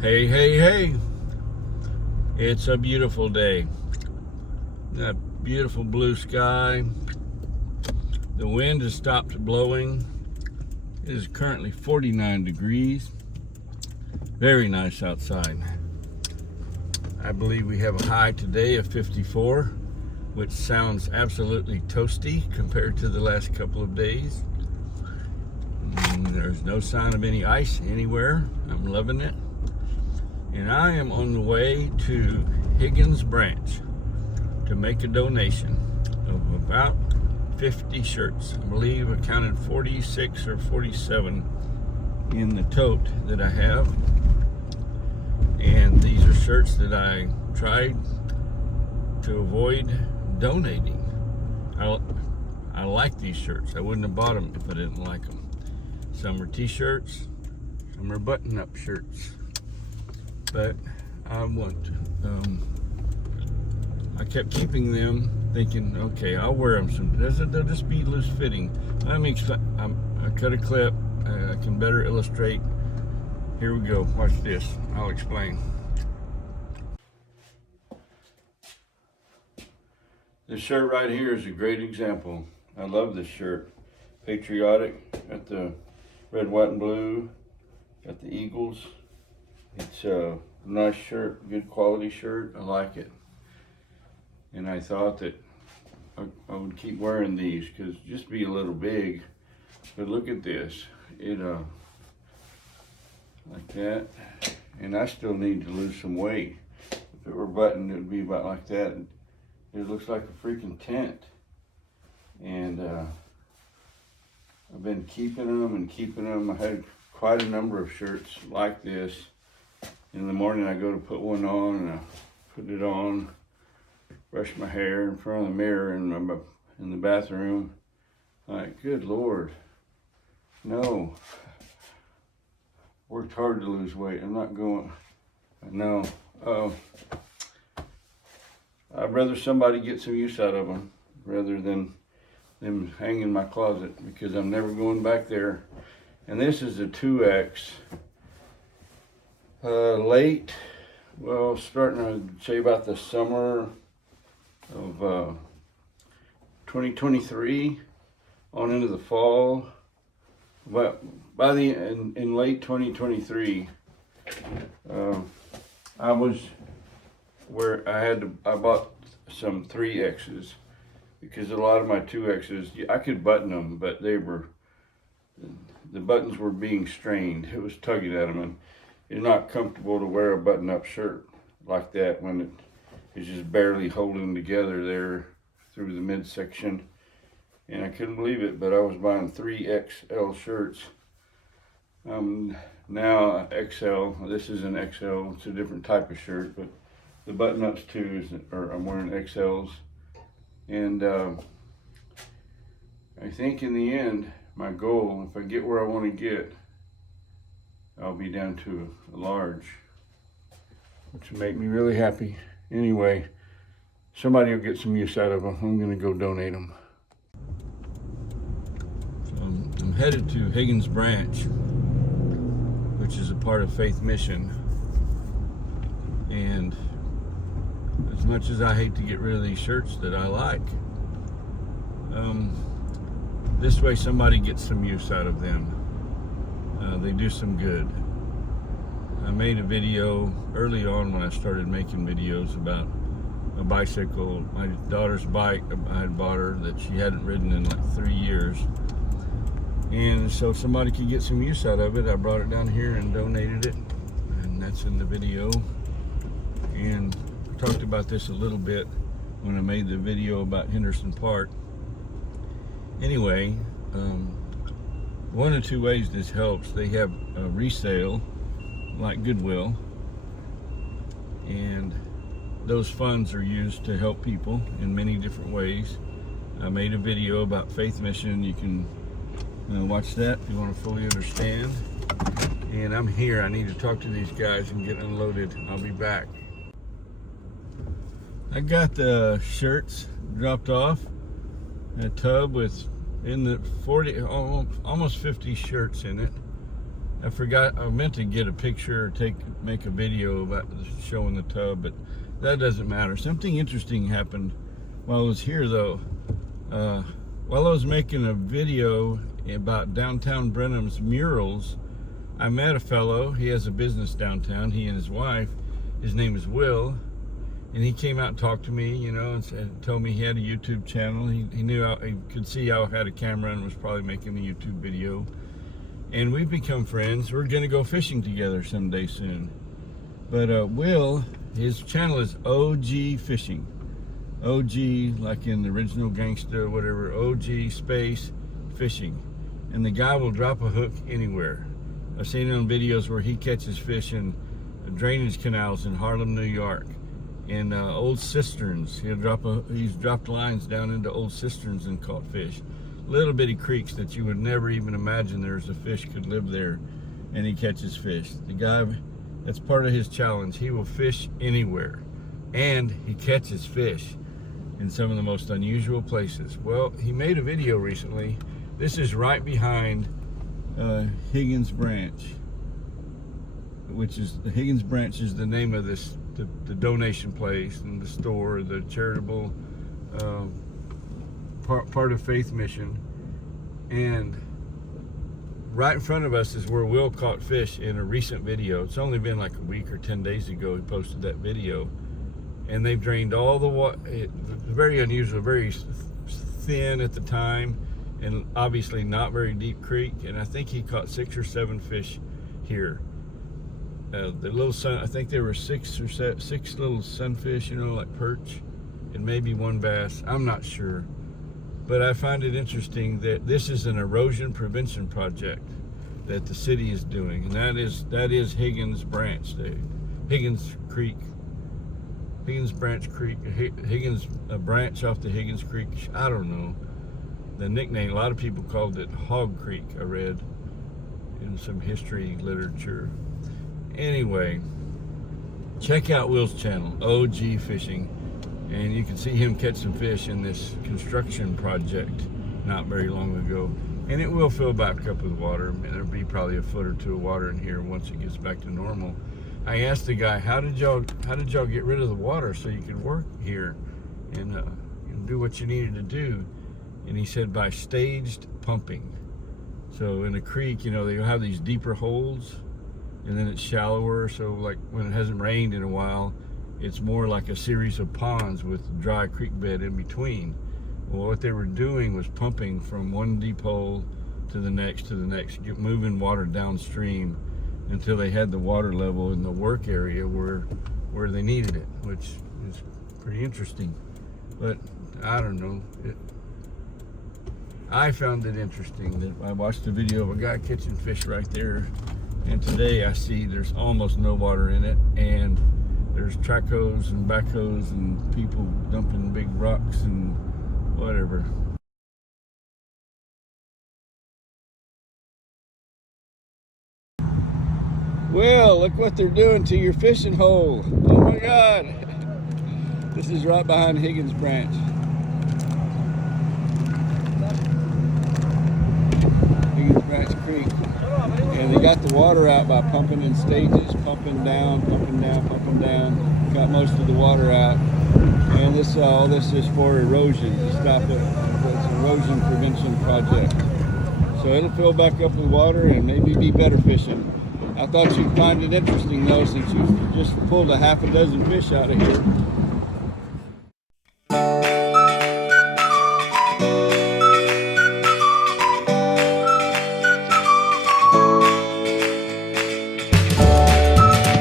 Hey, hey, hey. It's a beautiful day. That beautiful blue sky. The wind has stopped blowing. It is currently 49 degrees. Very nice outside. I believe we have a high today of 54, which sounds absolutely toasty compared to the last couple of days. There's no sign of any ice anywhere. I'm loving it. And I am on the way to Higgins Branch to make a donation of about 50 shirts. I believe I counted 46 or 47 in the tote that I have. And these are shirts that I tried to avoid donating. I like these shirts. I wouldn't have bought them if I didn't like them. Some are t-shirts, some are button-up shirts. But I kept keeping them, thinking, okay, I'll wear them soon. They'll just be loose fitting. I cut a clip. I can better illustrate. Here we go. Watch this. I'll explain. This shirt right here is a great example. I love this shirt. Patriotic. Got the red, white, and blue. Got the Eagles. It's a nice shirt, good quality shirt. I like it. And I thought that I would keep wearing these because just be a little big. But look at this. It like that. And I still need to lose some weight. If it were buttoned, it would be about like that. It looks like a freaking tent. And I've been keeping them. I had quite a number of shirts like this. In the morning I go to put one on and I put it on, brush my hair in front of the mirror in the bathroom. Like, good Lord, no. Worked hard to lose weight. I'm not going, no. I'd rather somebody get some use out of them rather than them hang in my closet because I'm never going back there. And this is a 2X. Late, well, starting to say about the summer of 2023 on into the fall. But by in late 2023, I was where I bought some 3Xs because a lot of my 2Xs I could button them, but the buttons were being strained. It was tugging at them, and it's not comfortable to wear a button-up shirt like that when it is just barely holding together there through the midsection. And I couldn't believe it, but I was buying 3XL shirts. Now XL. This is an XL. It's a different type of shirt, but the button-ups too I'm wearing XLs. And I think in the end, my goal, if I get where I want to get, I'll be down to a large, which will make me really happy. Anyway, somebody will get some use out of them. I'm going to go donate them. So I'm headed to Higgins Branch, which is a part of Faith Mission. And as much as I hate to get rid of these shirts that I like, this way somebody gets some use out of them. They do some good. I made a video early on when I started making videos about a bicycle, my daughter's bike. I had bought her that she hadn't ridden in like 3 years. And so if somebody could get some use out of it, I brought it down here and donated it. And that's in the video. And I talked about this a little bit when I made the video about Henderson Park. Anyway, one or two ways this helps. They have a resale, like Goodwill, and those funds are used to help people in many different ways. I made a video about Faith Mission. You can watch that if you want to fully understand. And I'm here. I need to talk to these guys and get unloaded. I'll be back. I got the shirts dropped off in a tub with in the 40, almost 50 shirts in it. I forgot, I meant to get a picture or make a video about showing the tub, but that doesn't matter. Something interesting happened while I was here though. While I was making a video about downtown Brenham's murals, I met a fellow. He has a business downtown, he and his wife. His name is Will, and he came out and talked to me, you know, and told me he had a YouTube channel. He knew he could see how I had a camera and was probably making a YouTube video. And we've become friends. We're gonna go fishing together someday soon. But Will, his channel is OG Fishing. OG, like in the original gangster or whatever, OG space fishing. And the guy will drop a hook anywhere. I've seen it on videos where he catches fish in drainage canals in Harlem, New York, in old cisterns. He's dropped lines down into old cisterns and caught fish. Little bitty creeks that you would never even imagine there's a fish could live there, and he catches fish. The guy, that's part of his challenge. He will fish anywhere, and he catches fish in some of the most unusual places. Well, he made a video recently. This is right behind Higgins Branch, which is, the Higgins Branch is the name of this, the donation place and the store, the charitable part of Faith Mission. And right in front of us is where Will caught fish in a recent video. It's only been like a week or 10 days ago he posted that video. And they've drained all the water. It's very unusual, very thin at the time, and obviously not very deep creek. And I think he caught 6 or 7 fish here. The little sun, I think there were 6 little sunfish, you know, like perch, and maybe 1 bass. I'm not sure. But I find it interesting that this is an erosion prevention project that the city is doing, and that is Higgins Branch, Higgins Creek. Higgins Branch Creek, Higgins Branch off the Higgins Creek. I don't know the nickname. A lot of people called it Hog Creek, I read in some history literature. Anyway, check out Will's channel, OG Fishing, and you can see him catch some fish in this construction project not very long ago. And it will fill back up with water, and there'll be probably a foot or 2 of water in here once it gets back to normal. I asked the guy, how did y'all get rid of the water so you could work here and do what you needed to do? And he said by staged pumping. So in a creek, you know, they'll have these deeper holes, and then it's shallower. So like when it hasn't rained in a while, it's more like a series of ponds with dry creek bed in between. Well, what they were doing was pumping from one deep hole to the next, moving water downstream until they had the water level in the work area where they needed it, which is pretty interesting. But I don't know. I found it interesting that I watched a video of a guy catching fish right there, and today I see there's almost no water in it, and there's track hose and backhoes and people dumping big rocks and whatever. Well, look what they're doing to your fishing hole. Oh my God. This is right behind Higgins Branch. Higgins Branch Creek. And they got the water out by pumping in stages, pumping down, got most of the water out. And all this is for erosion, to stop it. It's an erosion prevention project. So it'll fill back up with water and maybe be better fishing. I thought you'd find it interesting though, since you just pulled a half a dozen fish out of here.